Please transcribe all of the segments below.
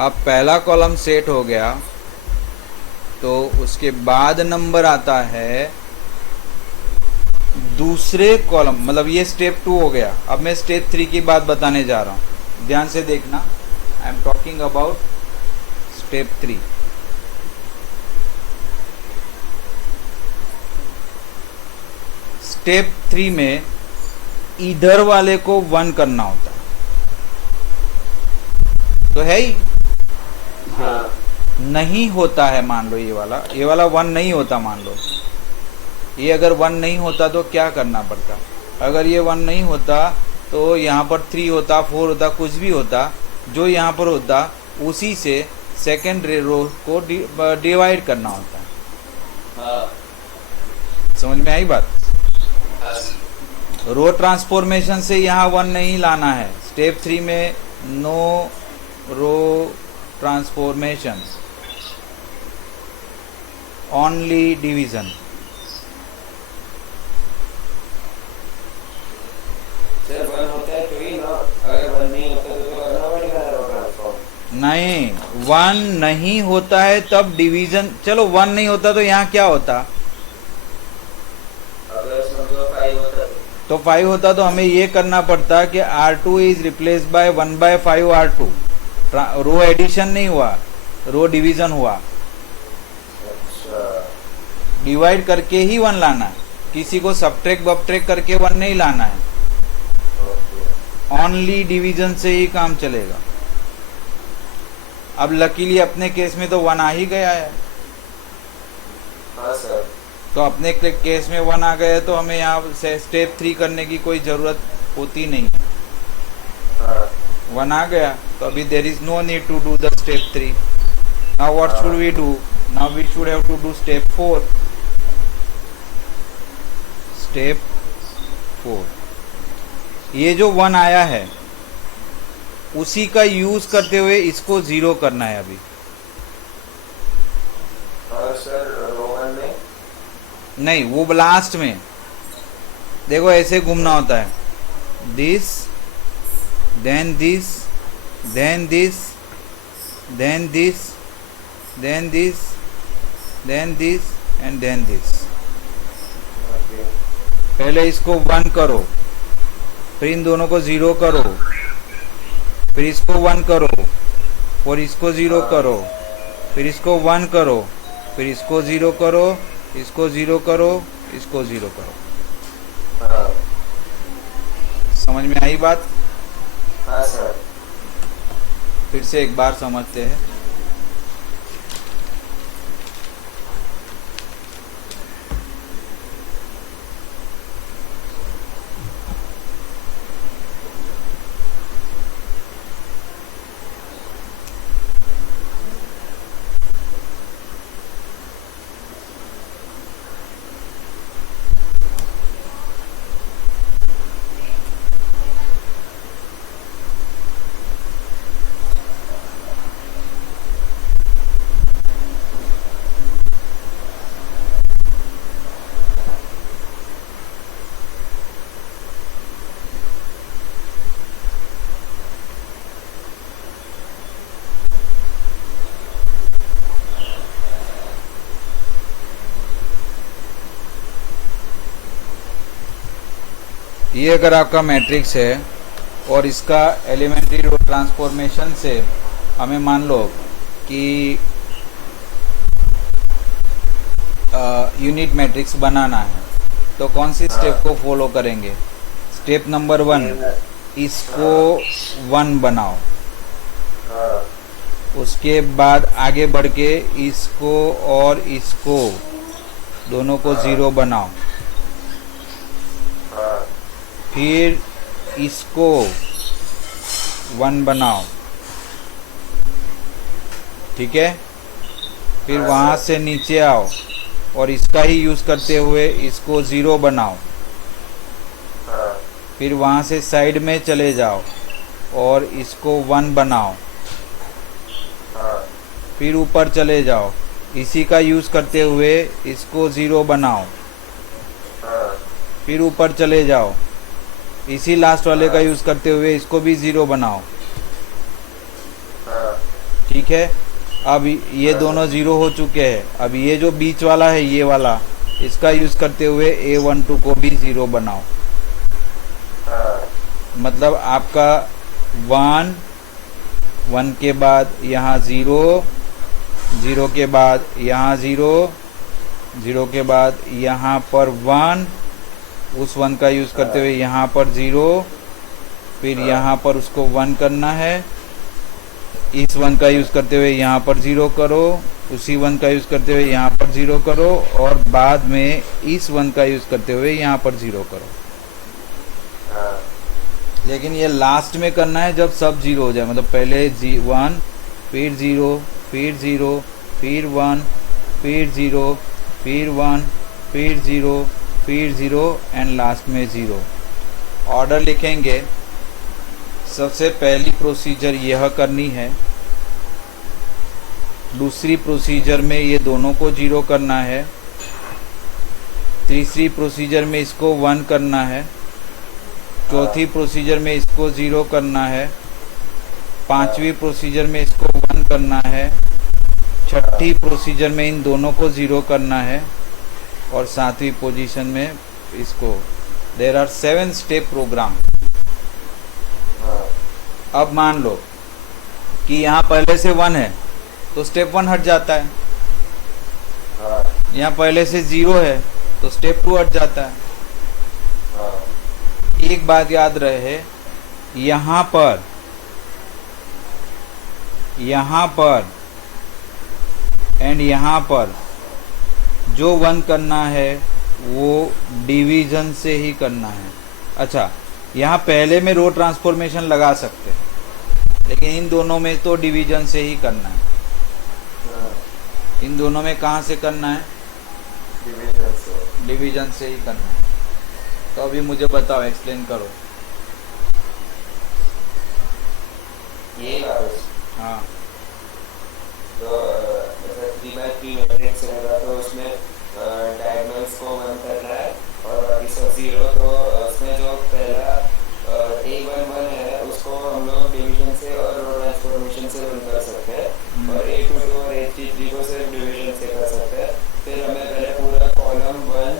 अब पहला column set हो गया तो उसके बाद नंबर आता है दूसरे कॉलम, मतलब ये स्टेप 2 हो गया। अब मैं स्टेप 3 की बात बताने जा रहा हूँ, ध्यान से देखना। I am talking about step 3। Step 3 में इधर वाले को 1 करना होता है, तो है ही। हाँ। नहीं होता है, मान लो ये वाला 1 नहीं होता, मान लो ये अगर 1 नहीं होता तो क्या करना पड़ता। अगर ये 1 नहीं होता तो यहाँ पर 3 होता, 4 होता, कुछ भी होता, जो यहाँ पर होता उसी से सेकेंड रो को डिवाइड करना होता है। हाँ। समझ में आई बात। हाँ। रो ट्रांसफॉर्मेशन से यहाँ 1 नहीं लाना है। स्टेप 3 में नो रो ट्रांसफॉर्मेशन, ओनली डिवीजन। सिर्फ वन होता है तो ही ना, अगर वन नहीं होता तो करना पड़ेगा ना रो ट्रांसफॉर्म। नहीं, 1 नहीं होता है तब डिवीजन। चलो 1 नहीं होता तो यहाँ क्या होता, अगर समझो फाइव होता तो 5 होता तो हमें ये करना पड़ता कि R2 is replace by 1/5 R2। Row addition नहीं हुआ, रो डिवीजन हुआ। अच्छा। डिवाइड करके ही 1 लाना है, किसी को सब्ट्रैक्ट बब्ट्रैक्ट करके 1 नहीं लाना है। ओके। ओनली डिवीजन से ही काम चलेगा। अब लकीली अपने केस में तो 1 आ ही गया है, हाँ सर। तो अपने केस में 1 आ गया है तो हमें यहाँ से स्टेप 3 करने की कोई ज़रूरत होती नहीं। हाँ। 1 आ गया तो अभी there is no need to do the step 3। Now what should we do, now we should have to do step 4। Step 4, ये जो 1 आया है उसी का यूज करते हुए इसको 0 करना है अभी। और सर रोहन में नहीं, वो लास्ट में देखो ऐसे घूमना होता है, this then this then this then this then this then this and then this. Okay. पहले इसको 1 करो, फिर इन दोनों को 0 करो, फिर इसको 1 करो, और इसको 0 करो, फिर इसको 1 करो, फिर इसको 0 करो, इसको 0 करो, इसको 0 करो। हाँ। समझ में आई बात। हाँ सर। फिर से एक बार समझते हैं। ये अगर आपका मैट्रिक्स है और इसका एलिमेंट्री रो ट्रांसफॉर्मेशन से हमें मान लो कि यूनिट मैट्रिक्स बनाना है, तो कौन सी स्टेप को फॉलो करेंगे। स्टेप नंबर 1, इसको 1 बनाओ। हाँ। उसके बाद आगे बढ़ के इसको और इसको दोनों को 0 बनाओ। हाँ। फिर इसको 1 बनाओ, ठीक है। फिर हाँ, वहाँ सर। से नीचे आओ और इसका ही यूज़ करते हुए इसको 0 बनाओ। हाँ। फिर वहाँ से साइड में चले जाओ और इसको 1 बनाओ। हाँ। फिर ऊपर चले जाओ, इसी का यूज़ करते हुए इसको 0 बनाओ। हाँ। फिर ऊपर चले जाओ, इसी लास्ट वाले का यूज़ करते हुए इसको भी 0 बनाओ। हाँ। ठीक है। अब ये दोनों ज़ीरो हो चुके हैं। अब ये जो बीच वाला है, ये वाला, इसका यूज़ करते हुए A12 को भी ज़ीरो बनाओ। हाँ मतलब आपका 1 1 के बाद यहाँ 0, 0 के बाद यहाँ 0, 0 के बाद यहाँ पर 1, उस 1 का यूज़ करते हुए यहाँ पर 0, फिर यहाँ पर उसको 1 करना है, इस 1 का यूज़ करते हुए यहाँ पर 0 करो, उसी 1 का यूज़ करते हुए यहाँ पर 0 करो, और बाद में इस 1 का यूज़ करते हुए यहाँ पर 0 करो। हाँ लेकिन ये लास्ट में करना है जब सब 0 हो जाए। मतलब पहले 1, फिर 0, फिर 0, फिर 1, फिर 0, फिर 1, फिर 0, फिर 0 एंड लास्ट में 0। ऑर्डर लिखेंगे। सबसे पहली प्रोसीजर यह करनी है, दूसरी प्रोसीजर में ये दोनों को 0 करना है, तीसरी प्रोसीजर में इसको 1 करना है, चौथी प्रोसीजर में इसको 0 करना है, पांचवी प्रोसीजर में इसको 1 करना है, छठी प्रोसीजर में इन दोनों को 0 करना है, और सातवीं पोजीशन में इसको। There are 7 step programme. अब मान लो कि यहाँ पहले से 1 है तो स्टेप 1 हट जाता है, यहाँ पहले से 0 है तो स्टेप 2 हट जाता है। एक बात याद रहे, यहाँ पर एंड यहाँ पर जो 1 करना है वो डिवीजन से ही करना है। अच्छा, यहाँ पहले में रो ट्रांसफॉर्मेशन लगा सकते हैं, लेकिन इन दोनों में तो डिवीजन से ही करना है। इन दोनों में कहाँ से करना है? डिवीजन से ही करना है। तो अभी मुझे बताओ, एक्सप्लेन करो। ये बात। हाँ, तो जैसे 3x3 मैट्रिक्स रहेगा तो उसमें डायगोनल्स को 1 करना है और बाकी सब 0। तो उसमें जो पहला A11 है उसको हम लोग डिवीजन से और रो ट्रांसफॉर्मेशन से 1 कर सकते हैं, और A22 और A33 को सिर्फ डिवीजन से कर सकते हैं। फिर हमें पहले पूरा कॉलम 1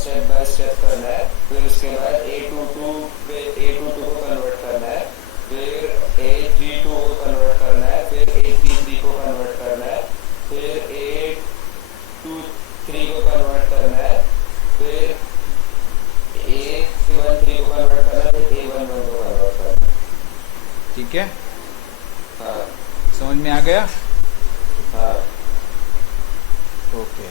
स्टेप बाय स्टेप करना है, फिर उसके बाद A22 को कन्वर्ट करना है, फिर A32 को कन्वर्ट करना है, फिर A33 को कन्वर्ट करना है, फिर A23 को कन्वर्ट करना है, फिर A13 को कन्वर्ट करना है, फिर A11 को कन्वर्ट करना है। ठीक है, हाँ समझ में आ गया? हाँ ओके।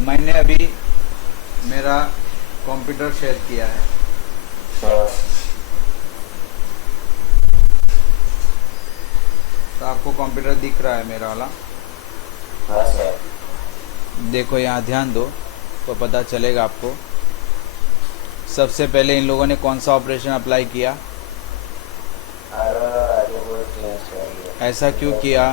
मैंने अभी मेरा कंप्यूटर शेयर किया है। हाँ तो आपको कंप्यूटर दिख रहा है मेरा वाला? हाँ सर। देखो, यहाँ ध्यान दो तो पता चलेगा आपको। सबसे पहले इन लोगों ने कौन सा ऑपरेशन अप्लाई किया? ऐसा क्यों किया?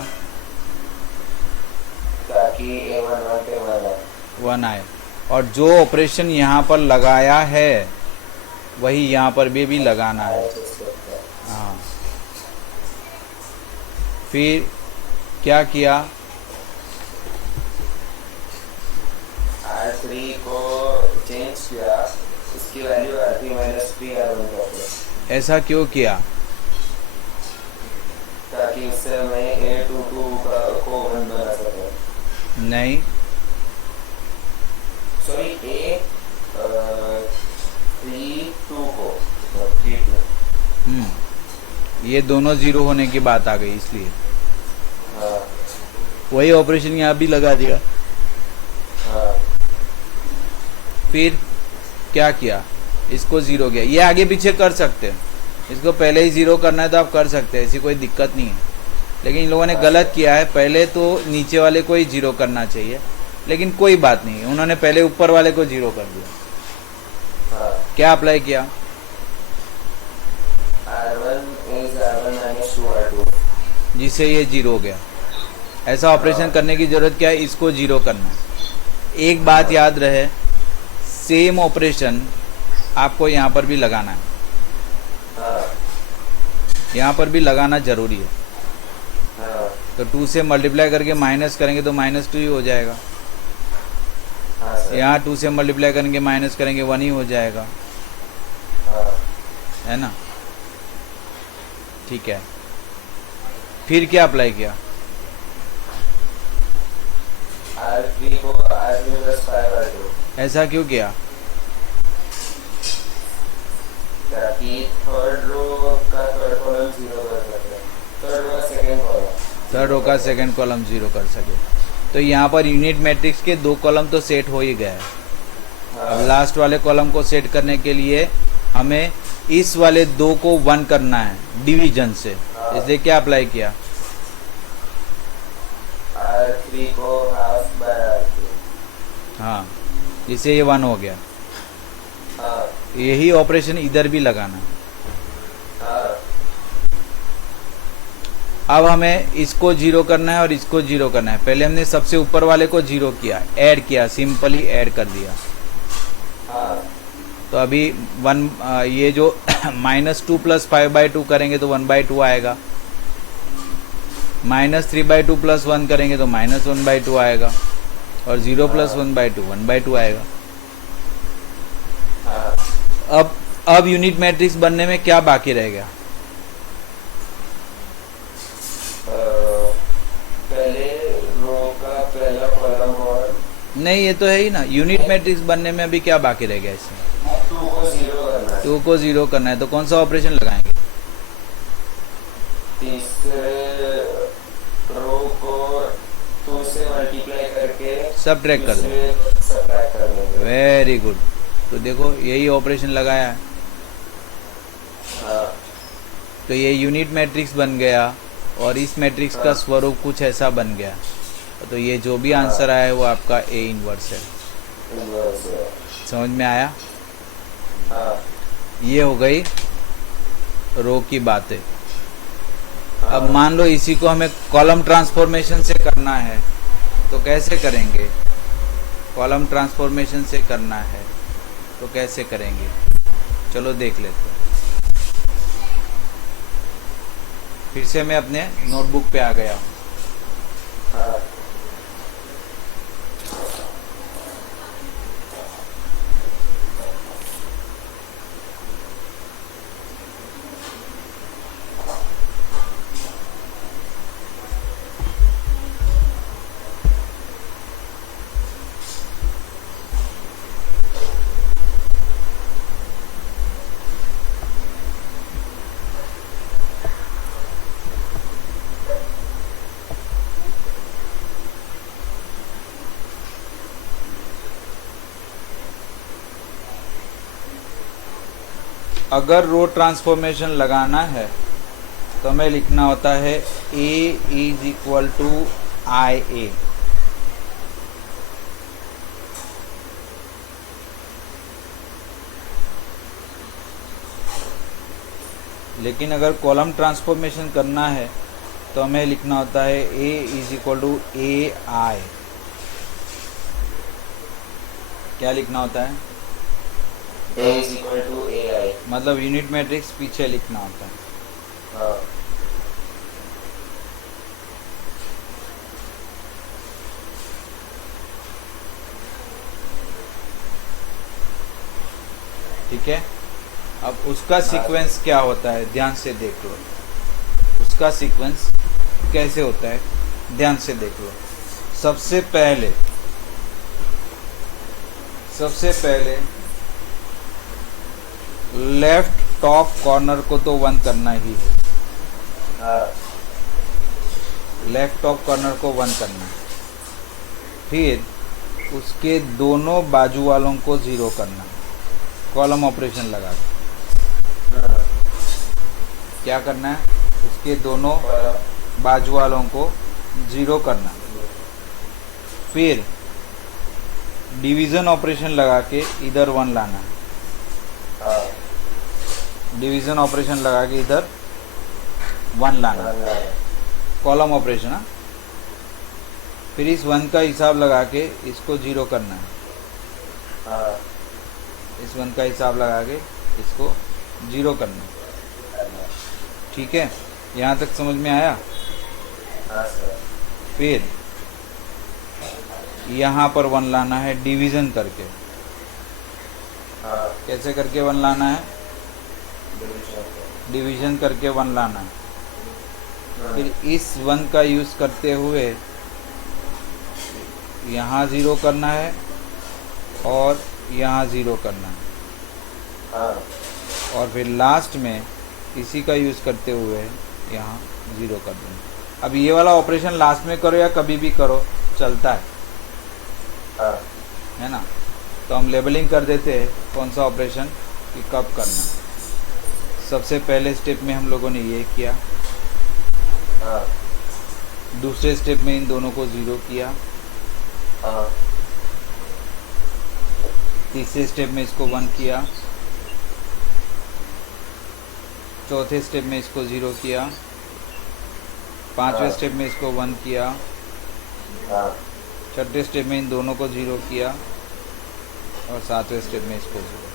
ताकि A11 पे 1 है। 1 आए, और जो ऑपरेशन यहाँ पर लगाया है वही यहाँ पर भी लगाना है। हाँ, फिर क्या किया? R3 को चेंज किया, इसकी वैल्यू R3 - 3R1 कर दिया। ऐसा क्यों किया? ताकि उससे मैं A22 को 1 बना सकूं। नहीं, सॉरी A32 को ये दोनों जीरो होने की बात आ गई, इसलिए हाँ वही ऑपरेशन यहाँ भी लगा दिया। हाँ फिर क्या किया, इसको जीरो किया। ये आगे पीछे कर सकते हैं, इसको पहले ही जीरो करना है तो आप कर सकते हैं, ऐसी कोई दिक्कत नहीं है। लेकिन इन लोगों ने गलत किया है, पहले तो नीचे वाले को ही जीरो करना चाहिए, लेकिन कोई बात नहीं, उन्होंने पहले ऊपर वाले को जीरो कर दिया। हाँ। क्या अप्लाई किया, R1 is R1 minus 2 R2। जिससे ये जीरो हो गया। ऐसा ऑपरेशन करने की जरूरत क्या है, इसको जीरो करना है। एक बात याद रहे, सेम ऑपरेशन आपको यहाँ पर भी लगाना है, हाँ यहाँ पर भी लगाना जरूरी है। हाँ तो 2 से मल्टीप्लाई करके माइनस करेंगे तो -2 ही हो जाएगा। हाँ सर। यहाँ 2 से मल्टीप्लाई करेंगे माइनस करेंगे 1 ही हो जाएगा, हाँ है ना। ठीक है, फिर क्या अप्लाई किया, R3 को R3 plus 5 R2, ऐसा क्यों किया, ताकि थर्ड रो का थर्ड कॉलम जीरो कर सके, थर्ड रो का सेकंड कॉलम। थर्ड रो का सेकंड कॉलम जीरो कर सके। तो यहाँ पर यूनिट मैट्रिक्स के 2 कॉलम तो सेट हो ही गया है। अब लास्ट वाले कॉलम को सेट करने के लिए हमें इस वाले 2 को 1 करना है डिवीजन से, इसलिए क्या अप्लाई किया, R3 को हाफ बाय R2। हाँ, जिससे ये 1 हो गया। हाँ यही ऑपरेशन इधर भी लगाना है। हाँ अब हमें इसको जीरो करना है और इसको जीरो करना है। पहले हमने सबसे ऊपर वाले को जीरो किया, ऐड किया, सिंपली ऐड कर दिया। हाँ तो अभी 1 ये जो -2 + 5/2 करेंगे तो 1/2 आएगा, -3/2 + 1 करेंगे तो -1/2 आएगा, और 0 + 1/2 1/2 आएगा। हाँ। अब यूनिट मैट्रिक्स बनने में क्या बाकी रह गया, पहले रो का पहला कॉलम और नहीं ये तो है ही ना। यूनिट मैट्रिक्स बनने में अभी क्या बाकी रह गया, इसमें 2 को जीरो करना है। 2 को जीरो करना है। तो कौन सा ऑपरेशन लगाएंगे, तीसरे रो को 2 से मल्टीप्लाई करके सब ट्रैक कर दें। सब्ट्रैक्ट कर देंगे। Very good. तो देखो यही ऑपरेशन लगाया है, हाँ तो ये यूनिट मैट्रिक्स बन गया और इस मैट्रिक्स का स्वरूप कुछ ऐसा बन गया। तो ये जो भी आंसर आया है वो आपका A इनवर्स है। इनवर्स है। समझ में आया, हाँ ये हो गई रो की बातें। अब मान लो इसी को हमें कॉलम ट्रांसफॉर्मेशन से करना है, तो कैसे करेंगे, कॉलम ट्रांसफॉर्मेशन से करना है तो कैसे करेंगे, चलो देख लेते हैं। फिर से मैं अपने नोटबुक पे आ गया। हाँ अगर रो ट्रांसफॉर्मेशन लगाना है तो हमें लिखना होता है A = IA। लेकिन अगर कॉलम ट्रांसफॉर्मेशन करना है तो हमें लिखना होता है A = AI। क्या लिखना होता है, A = AI। मतलब यूनिट मैट्रिक्स पीछे लिखना होता है। हाँ ठीक है। अब उसका सीक्वेंस क्या होता है, ध्यान से देख लो। उसका सीक्वेंस कैसे होता है, ध्यान से देख लो। सबसे पहले लेफ्ट टॉप कॉर्नर को तो 1 करना ही है। हाँ लेफ्ट टॉप कॉर्नर को 1 करना है, फिर उसके दोनों बाजू वालों को 0 करना है, कॉलम ऑपरेशन लगा के। हाँ क्या करना है, उसके दोनों बाजू वालों को 0 करना है, फिर डिवीज़न ऑपरेशन लगा के इधर 1 लाना है, हाँ डिवीज़न ऑपरेशन लगा के इधर 1 लाना है, कॉलम ऑपरेशन। हाँ, फिर इस 1 का हिसाब लगा के इसको 0 करना है, हाँ इस 1 का हिसाब लगा के इसको 0 करना है। ठीक है, यहाँ तक समझ में आया। हाँ सर फिर यहाँ पर 1 लाना है डिवीज़न करके। हाँ कैसे करके 1 लाना है, डिवीजन डिवीज़न करके 1 लाना है। हाँ फिर इस 1 का यूज़ करते हुए यहाँ 0 करना है और यहाँ 0 करना है, हाँ और फिर लास्ट में इसी का यूज़ करते हुए यहाँ 0 कर देना। अब ये वाला ऑपरेशन लास्ट में करो या कभी भी करो, चलता है हाँ ना। तो हम लेबलिंग कर देते हैं कौन सा ऑपरेशन कि कब करना। सबसे पहले स्टेप में हम लोगों ने ये किया, हाँ दूसरे स्टेप में इन दोनों को 0 किया, हाँ तीसरे स्टेप में इसको 1 किया, चौथे स्टेप में इसको 0 किया, पांचवें हाँ। स्टेप में इसको 1 किया, हाँ छठे स्टेप में इन दोनों को 0 किया, और सातवें स्टेप में इसको 0।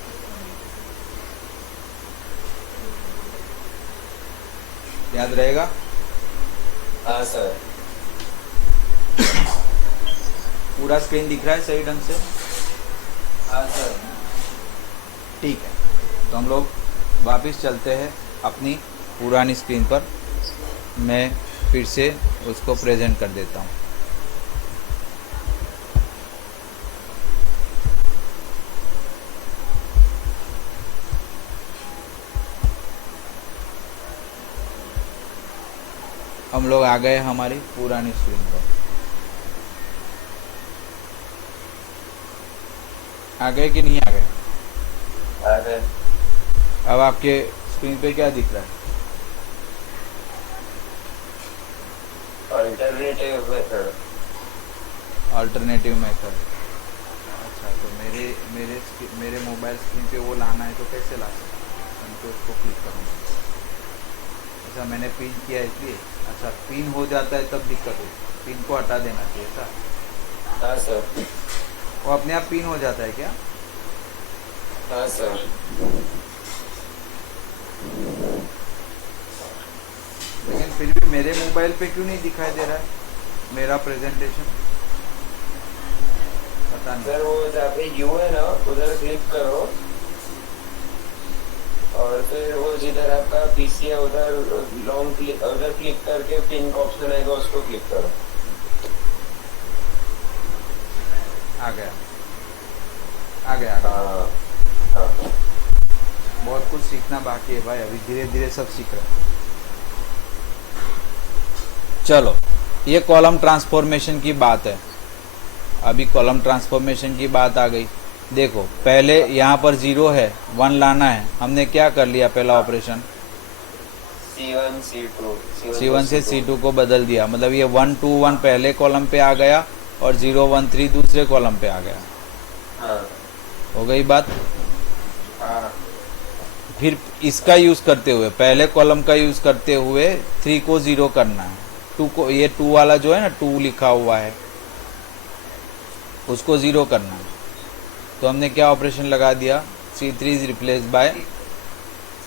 याद रहेगा। हाँ सर पूरा स्क्रीन दिख रहा है सही ढंग से। हाँ सर ठीक है, तो हम लोग वापस चलते हैं अपनी पुरानी स्क्रीन पर। मैं फिर से उसको प्रेजेंट कर देता हूँ। हम लोग आ गए हमारी पुरानी स्क्रीन पर। आ गए कि नहीं आ गए। अरे अब आपके स्क्रीन पे क्या दिख रहा है। Alternative method alternative method. अच्छा, तो मेरे मोबाइल स्क्रीन पे वो लाना है तो कैसे ला सकते हैं। तो उसको क्लिक करूँगा। अच्छा, मैंने पिन किया इसलिए। अच्छा, पिन हो जाता है तब दिक्कत होती है, पिन को हटा देना चाहिए ऐसा। हाँ सर वो अपने आप पिन हो जाता है क्या। हाँ सर लेकिन फिर भी मेरे मोबाइल पे क्यों नहीं दिखाई दे रहा है मेरा प्रेजेंटेशन, पता नहीं। सर वो जहाँ पे यू है ना उधर क्लिक करो और फिर वो जिधर आपका पीसी है उधर लॉन्ग क्लिक उधर क्लिक करके पिन का ऑप्शन आएगा उसको क्लिक करो। आ गया आ गया आ गया। हाँ हाँ बहुत कुछ सीखना बाकी है भाई, अभी धीरे धीरे सब सीख रहे हैं। चलो, ये कॉलम ट्रांसफॉर्मेशन की बात है। अभी कॉलम ट्रांसफॉर्मेशन की बात आ गई। देखो, पहले यहाँ पर 0 है, 1 लाना है। हमने क्या कर लिया, पहला ऑपरेशन C1 C2 C1 से C2 को बदल दिया। मतलब ये 1 2 1 पहले कॉलम पे आ गया और 0 1 3 दूसरे कॉलम पे आ गया। हाँ हो गई बात। हाँ फिर इसका यूज़ करते हुए, पहले कॉलम का यूज़ करते हुए 3 को 0 करना है। 2 को, ये 2 वाला जो है ना, 2 लिखा हुआ है, उसको 0 करना है। तो हमने क्या ऑपरेशन लगा दिया, C3 is replace bye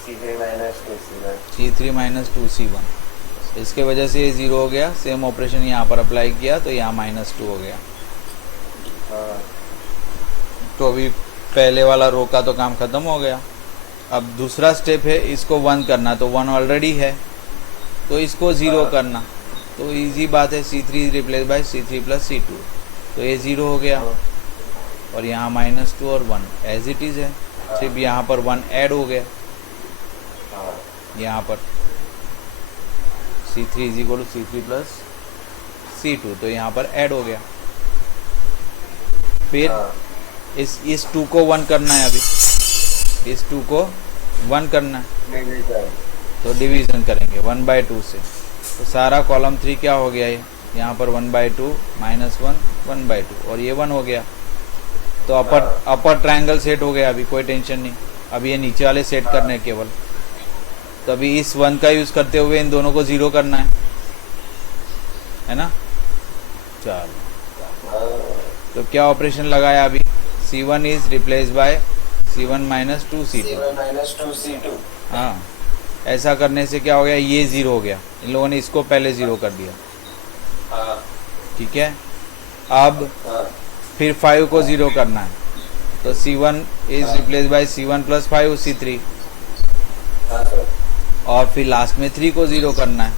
C3 minus 2C1 C3 minus 2C1। इसके वजह से ये 0 हो गया। सेम ऑपरेशन यहाँ पर अप्लाई किया तो यहाँ -2 हो गया। हाँ तो अभी पहले वाला रो का तो काम ख़त्म हो गया। अब दूसरा स्टेप है इसको 1 करना। तो 1 ऑलरेडी है तो इसको 0 करना। तो इजी बात है, C3 is replace bye C3 plus C2। तो ये 0 हो गया और यहाँ -2 और 1 एज इट इज़ है। सिर्फ यहाँ पर 1 ऐड हो गया हाँ यहाँ पर। C3 is equal to C3 plus C2, तो यहाँ पर ऐड हो गया। फिर हाँ इस 2 को 1 करना है, अभी इस 2 को 1 करना है, डिवीजन। तो डिवीज़न करेंगे 1/2 से। तो सारा कॉलम 3 क्या हो गया है, यहाँ पर 1/2 -1 1/2 और ये 1 हो गया। तो अपर ट्रायंगल सेट हो गया, अभी कोई टेंशन नहीं। अभी ये नीचे वाले सेट करने हैं केवल। तो अभी इस 1 का यूज़ करते हुए इन दोनों को 0 करना है ना। चलो, तो क्या ऑपरेशन लगाया अभी, C1 is replace bye C1 - 2C2। -2C2। हाँ, ऐसा करने से क्या हो गया, ये 0 हो गया। इन लोगों ने इसको पहले 0 कर दिया, हाँ ठीक है। अब फिर 5 को 0 करना है, तो C1 is replace bye C1 + 5 C3। हाँ सर। और फिर लास्ट में 3 को 0 करना है,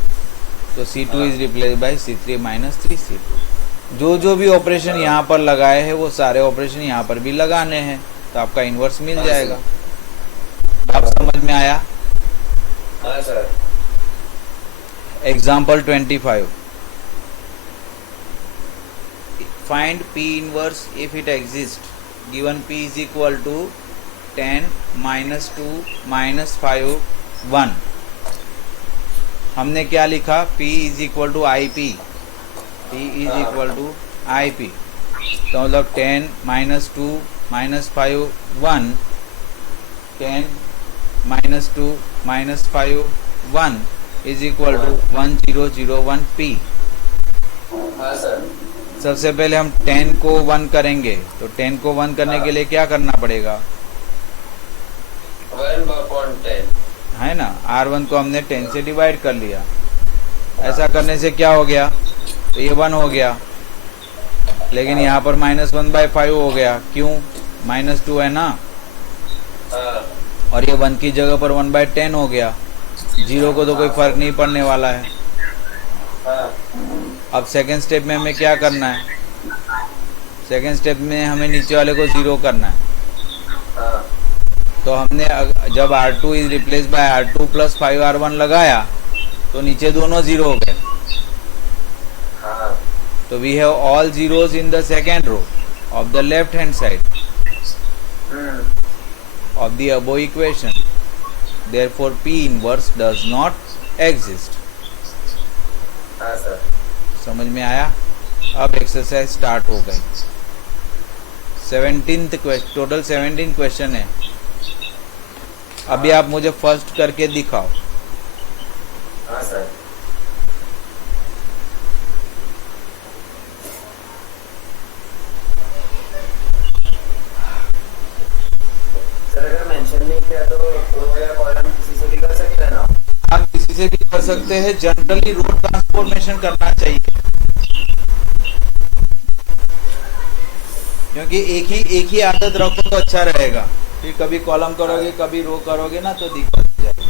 तो C2 is replace bye C3 - 3C2। जो भी ऑपरेशन यहाँ पर लगाए हैं वो सारे ऑपरेशन यहाँ पर भी लगाने हैं, तो आपका इन्वर्स मिल जाएगा। आप समझ में आया। हाँ sir. Example 25, find P inverse if it exist. Given P is equal to 10 - 2 - 5 1। हमने क्या लिखा, P is equal to IP। P is equal to IP, तो मतलब 10 - 2 - 5 1, 10 - 2 - 5 1 इज इक्वल टू 1001 P। हाँ सर। सबसे पहले हम 10 को 1 करेंगे, तो 10 को 1 करने के लिए क्या करना पड़ेगा, 1/10 है ना। R1 को हमने 10 से डिवाइड कर लिया। ऐसा करने से क्या हो गया, तो ये 1 हो गया, लेकिन यहाँ पर -1/5 हो गया। क्यों, -2 है ना, हाँ और ये 1 की जगह पर 1/10 हो गया। 0 को तो कोई फर्क नहीं पड़ने वाला है। हाँ अब सेकेंड स्टेप में हमें क्या करना है, सेकेंड स्टेप में हमें नीचे वाले को 0 करना है। हाँ तो हमने जब R2 is replace bye R2 + 5R1 लगाया, तो नीचे दोनों 0 हो गए। हाँ। तो we have all zeros in the second row of the left hand side of the above equation. Therefore P inverse does not exist. हाँ सर। समझ में आया। अब एक्सरसाइज स्टार्ट हो गई। 17th क्वेश्चन, टोटल 17 क्वेश्चन है। अभी आप मुझे फर्स्ट करके दिखाओ। हाँ सर। सर अगर मेंशन नहीं किया तो रो या कॉलम किसी से भी कर सकते हैं ना। आप किसी से भी कर सकते हैं। जनरली रो ट्रांसफॉर्मेशन करना चाहिए, क्योंकि एक ही आदत रखो तो अच्छा रहेगा। फिर कभी कॉलम करोगे कभी रो करोगे ना, तो दिक्कत हो जाएगी।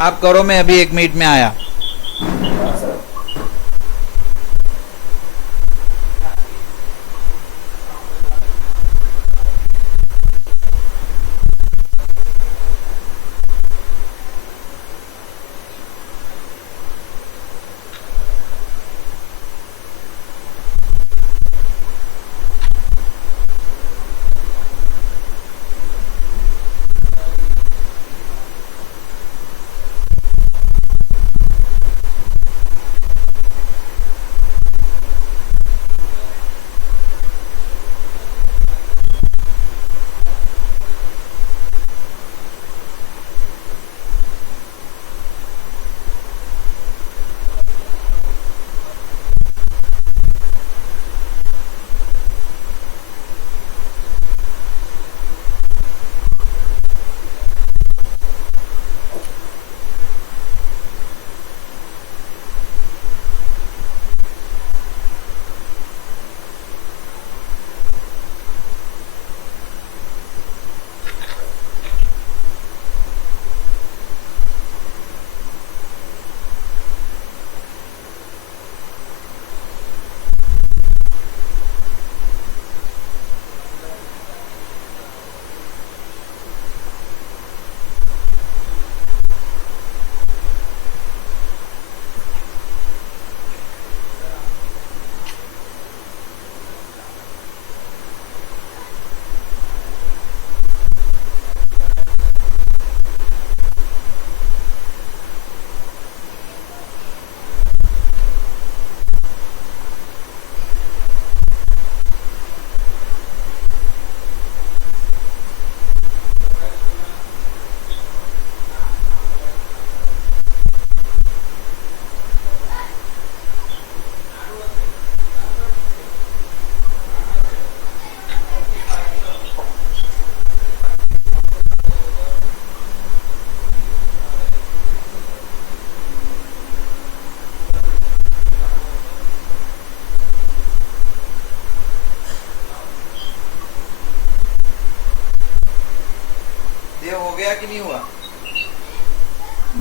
आप करो, मैं अभी 1 मिनट में आया। हाँ सर। गया कि नहीं हुआ?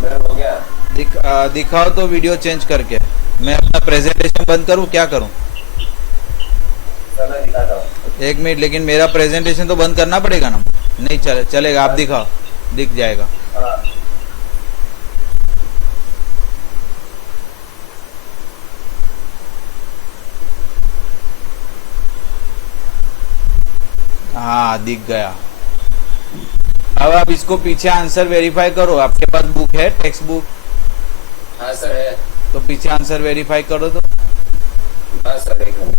सर हो गया। दिखाओ तो वीडियो चेंज करके। मैं अपना प्रेजेंटेशन बंद करूं, क्या करूं? सर मैं दिखाता हूँ। एक मिनट, लेकिन मेरा प्रेजेंटेशन तो बंद करना पड़ेगा ना? नहीं चलेगा, आप दिखाओ, दिख जाएगा। हाँ हाँ, दिख गया। अब आप इसको पीछे आंसर वेरीफाई करो। आपके पास बुक है, टेक्स्ट बुक? हाँ सर है। तो पीछे आंसर वेरीफाई करो तो। हाँ सर एक मिनट।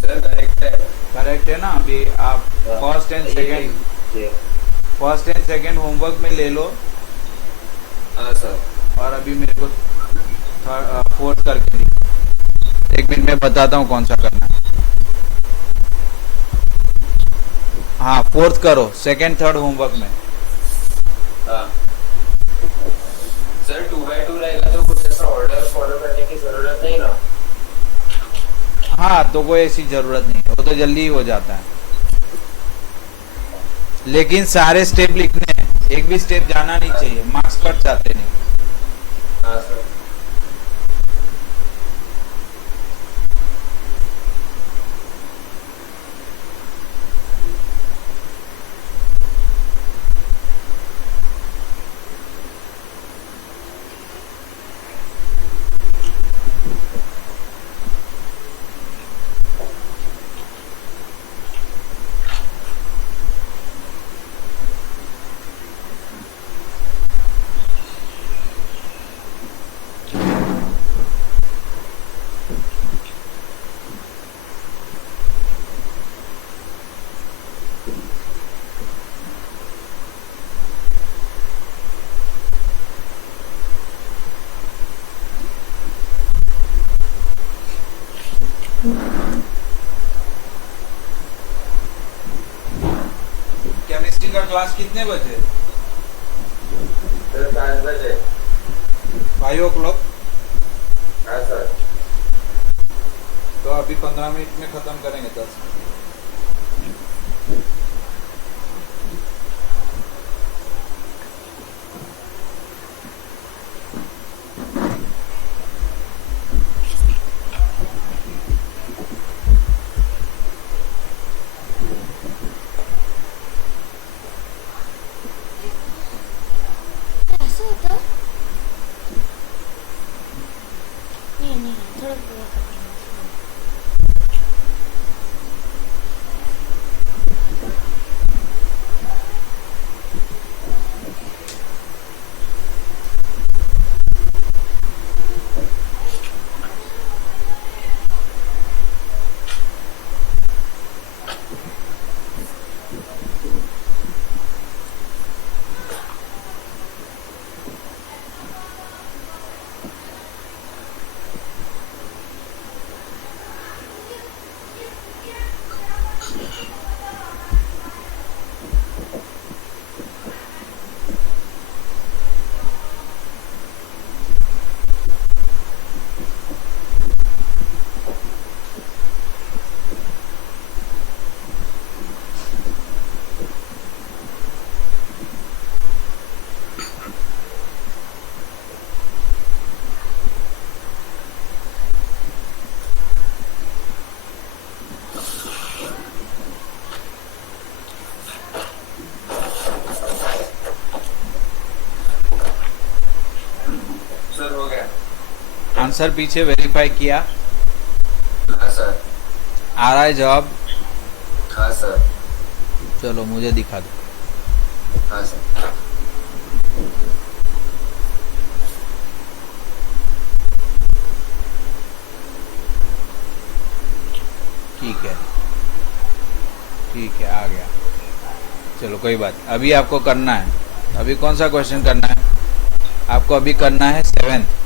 सर करेक्ट है। करेक्ट है ना? अभी आप first and second, first and second homework में ले लो। हाँ सर। और अभी मेरे को फोर्थ करके दी। एक मिनट में बताता हूँ कौन सा करना है। हाँ, फोर्थ करो, सेकंड थर्ड होमवर्क में। हाँ सर 2x2 रहेगा तो कुछ ऐसा ऑर्डर फॉलो करने की जरूरत नहीं ना? हाँ, तो कोई ऐसी जरूरत नहीं है, वो तो जल्दी ही हो जाता है। लेकिन सारे स्टेप लिखने हैं, एक भी स्टेप जाना नहीं चाहिए, मार्क्स कट जाते नहीं। हाँ सर। केमिस्ट्री का क्लास कितने बजे? सर 5 बजे। 5 o'clock। हाँ सर। तो अभी 15 मिनट में खत्म करेंगे, 10 मिनट। ऐसा होता? नहीं थोड़ा पूरा करना। सर हो गया। आंसर पीछे वेरीफाई किया? हाँ सर। आ रहा है जवाब? हाँ सर। चलो मुझे दिखा दो। हाँ सर। ठीक है, ठीक है, आ गया। चलो कोई बात। अभी आपको करना है, अभी कौन सा क्वेश्चन करना है आपको? अभी करना है 7th।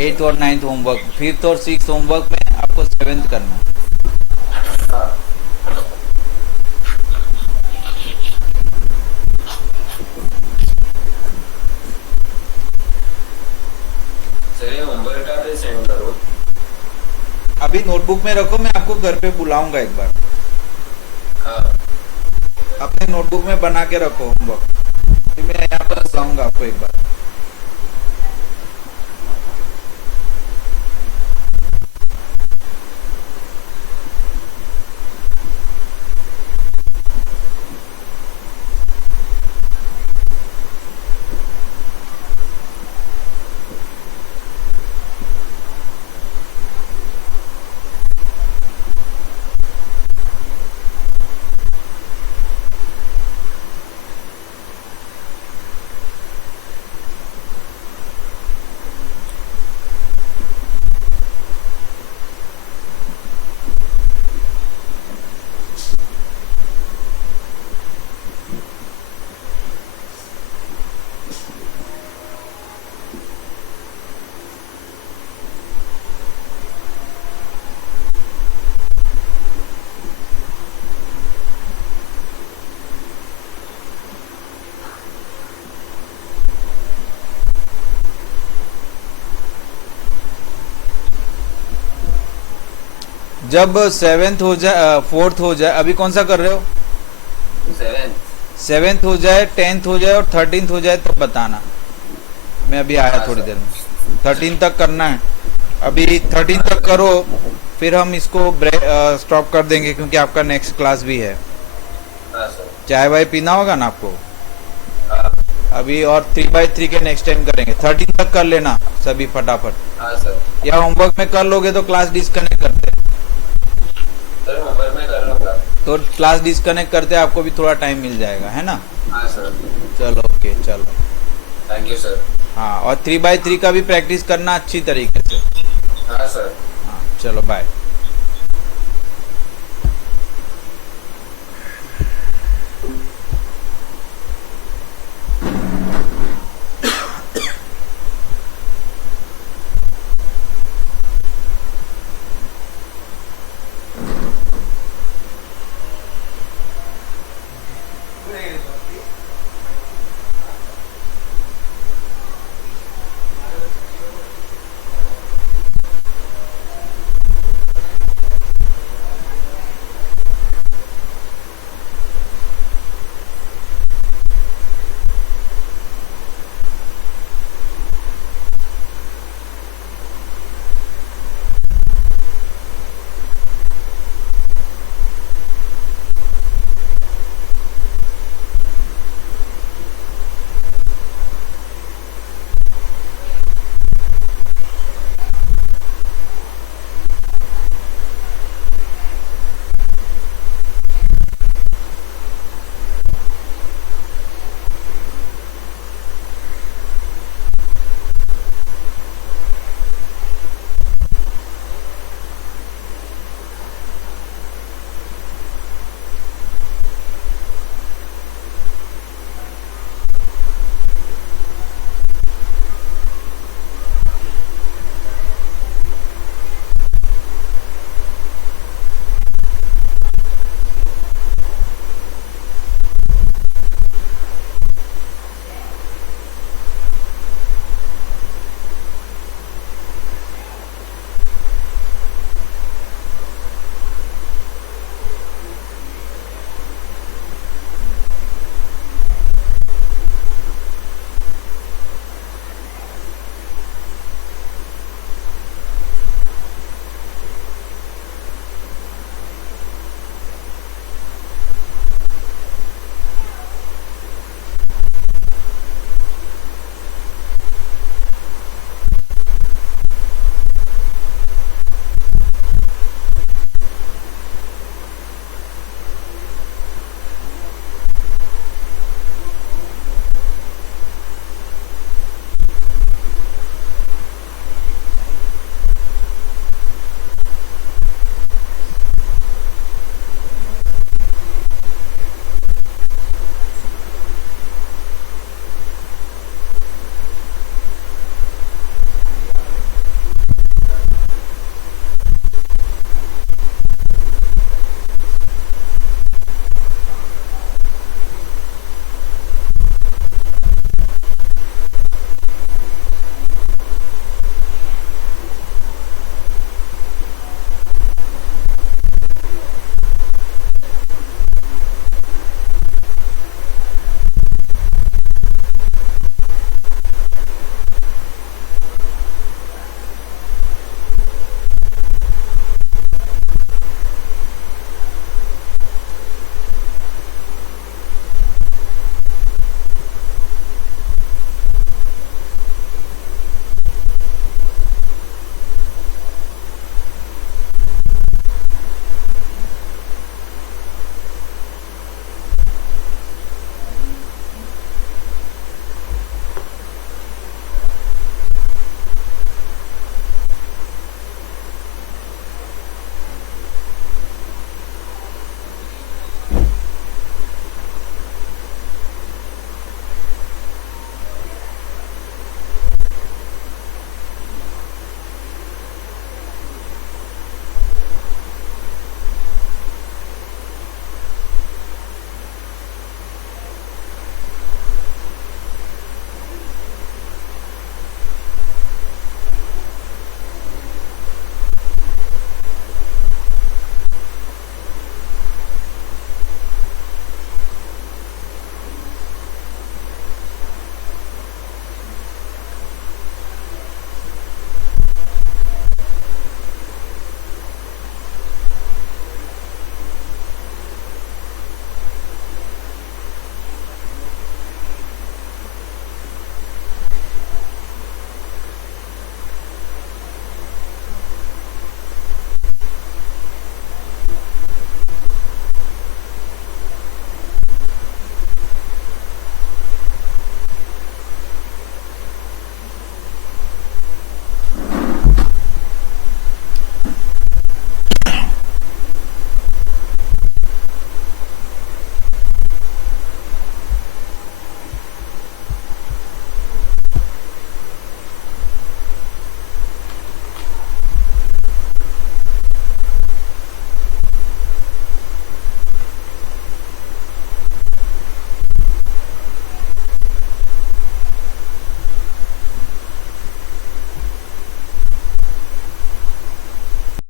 8th और 9th होमवर्क, 5th और 6th होमवर्क में आपको 7th करना है। हाँ सर ये होमवर्क का भी सेंड करो। अभी नोटबुक में रखो, मैं आपको घर पे बुलाऊंगा एक बार। हाँ अपने नोटबुक में बना के रखो होमवर्क, फिर मैं यहाँ पर बुलाऊंगा आपको एक बार। जब 7th हो जाए, 4th हो जाए, अभी कौन सा कर रहे हो? 7th हो जाए, 10th हो जाए और 13th हो जाए तब बताना, मैं अभी आया हाँ, थोड़ी सर। देर में। 13 तक करना है, अभी 13 तक करो, फिर हम इसको स्टॉप कर देंगे क्योंकि आपका नेक्स्ट क्लास भी है। हाँ सर। चाय वाय पीना होगा ना आपको हाँ अभी, और 3/3 के नेक्स्ट टाइम करेंगे। 13 तक कर लेना सभी फटाफट, हाँ सर। या होमवर्क में कर लोगे तो क्लास डिस्कनेक्ट करते, सर होमवर्क में कर लूँगा। तो क्लास डिस्कनेक्ट करते आपको भी थोड़ा टाइम मिल जाएगा, है ना? हाँ सर। चलो ओके, चलो। Thank you sir. हाँ, और 3/3 का भी प्रैक्टिस करना अच्छी तरीके से। हाँ सर। हाँ चलो, बाय। नहीं